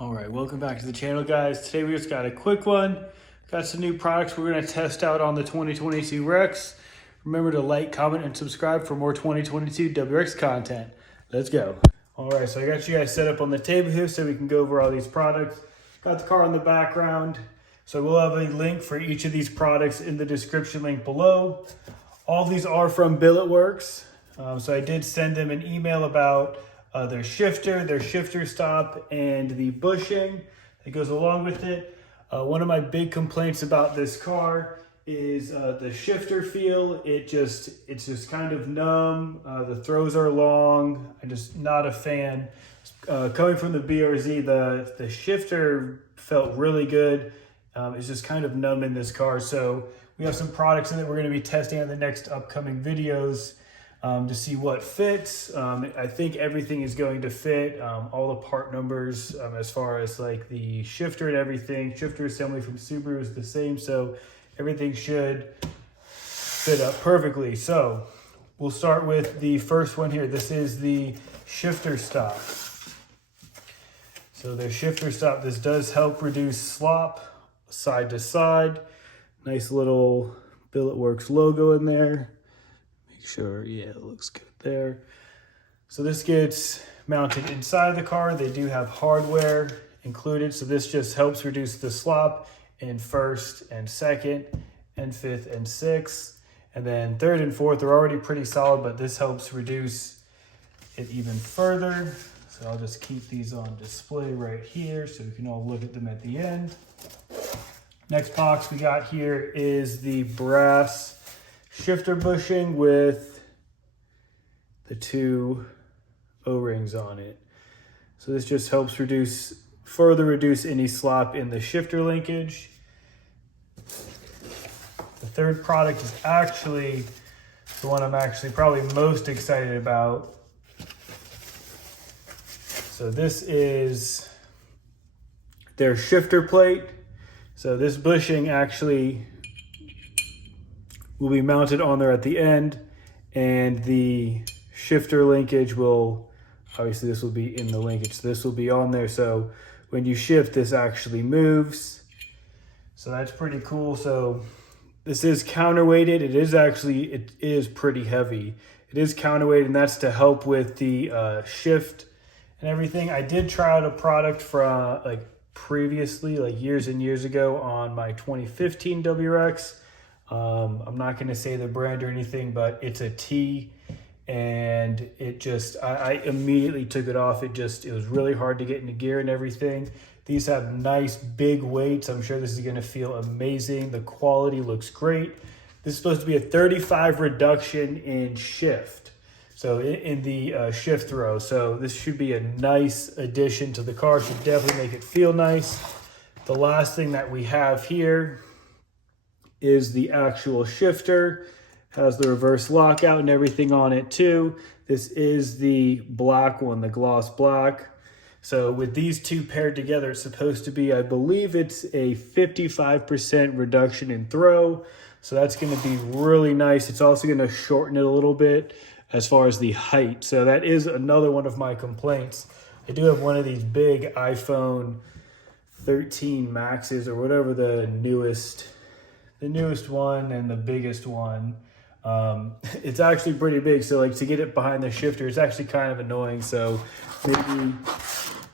All right, welcome back to the channel, guys. Today we just got a quick one. Got some new products we're gonna test out on the 2022 WRX. Remember to like, comment, and subscribe for more 2022 WRX content. Let's go. All right, so I got you guys set up on the table here so we can go over all these products. Got the car in the background. So we'll have a link for each of these products in the description link below. All these are from Billetworkz. So I did send them an email about their shifter stop, and the bushing that goes along with it. One of my big complaints about this car is the shifter feel. It's just kind of numb. The throws are long. I'm just not a fan. Coming from the BRZ, the shifter felt really good. It's just kind of numb in this car. So we have some products in it we're going to be testing on the next upcoming videos to see what fits. I think everything is going to fit. All the part numbers as far as like the shifter and everything. Shifter assembly from Subaru is the same, so everything should fit up perfectly. So we'll start with the first one here. This is the shifter stop. So the shifter stop, this does help reduce slop side to side. Nice little Billetworkz logo in there. Make sure, yeah, it looks good there. So this gets mounted inside the car. They do have hardware included. So this just helps reduce the slop in first and second and fifth and sixth. And then third and fourth are already pretty solid, but this helps reduce it even further. So I'll just keep these on display right here so we can all look at them at the end. Next box we got here is the brass shifter bushing with the two O-rings on it. So this just helps further reduce any slop in the shifter linkage. The third product is actually the one I'm actually probably most excited about. So this is their shifter plate. So this bushing actually will be mounted on there at the end, and the shifter linkage will, obviously this will be in the linkage, so this will be on there. So when you shift, this actually moves. So that's pretty cool. So this is counterweighted. It is pretty heavy. It is counterweighted, and that's to help with the shift and everything. I did try out a product from previously, years and years ago, on my 2015 WRX. I'm not going to say the brand or anything, but it's a T, and I immediately took it off. It was really hard to get into gear and everything. These have nice big weights. I'm sure this is going to feel amazing. The quality looks great. This is supposed to be a 35 reduction in shift. So in the shift throw. So this should be a nice addition to the car. Should definitely make it feel nice. The last thing that we have here is the actual shifter. Has the reverse lockout and everything on it too. This is the black one, the gloss black. So with these two paired together, it's supposed to be, I believe it's a 55% reduction in throw. So that's going to be really nice. It's also going to shorten it a little bit as far as the height. So that is another one of my complaints. I do have one of these big iPhone 13 Maxes, or whatever the newest one and the biggest one. It's actually pretty big, so to get it behind the shifter, it's actually kind of annoying. So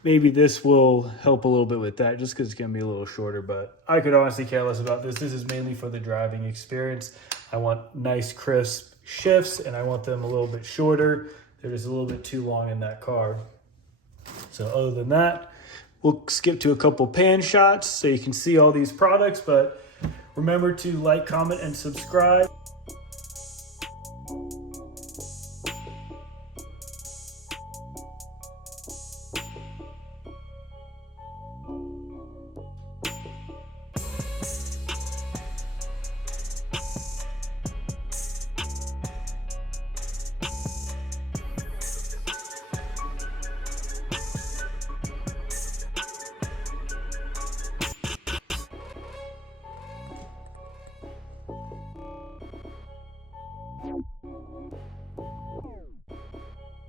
maybe this will help a little bit with that, just because it's going to be a little shorter. But I could honestly care less about this. This is mainly for the driving experience. I want nice crisp shifts, and I want them a little bit shorter. They're just a little bit too long in that car. So other than that, we'll skip to a couple pan shots so you can see all these products. But remember to like, comment, and subscribe.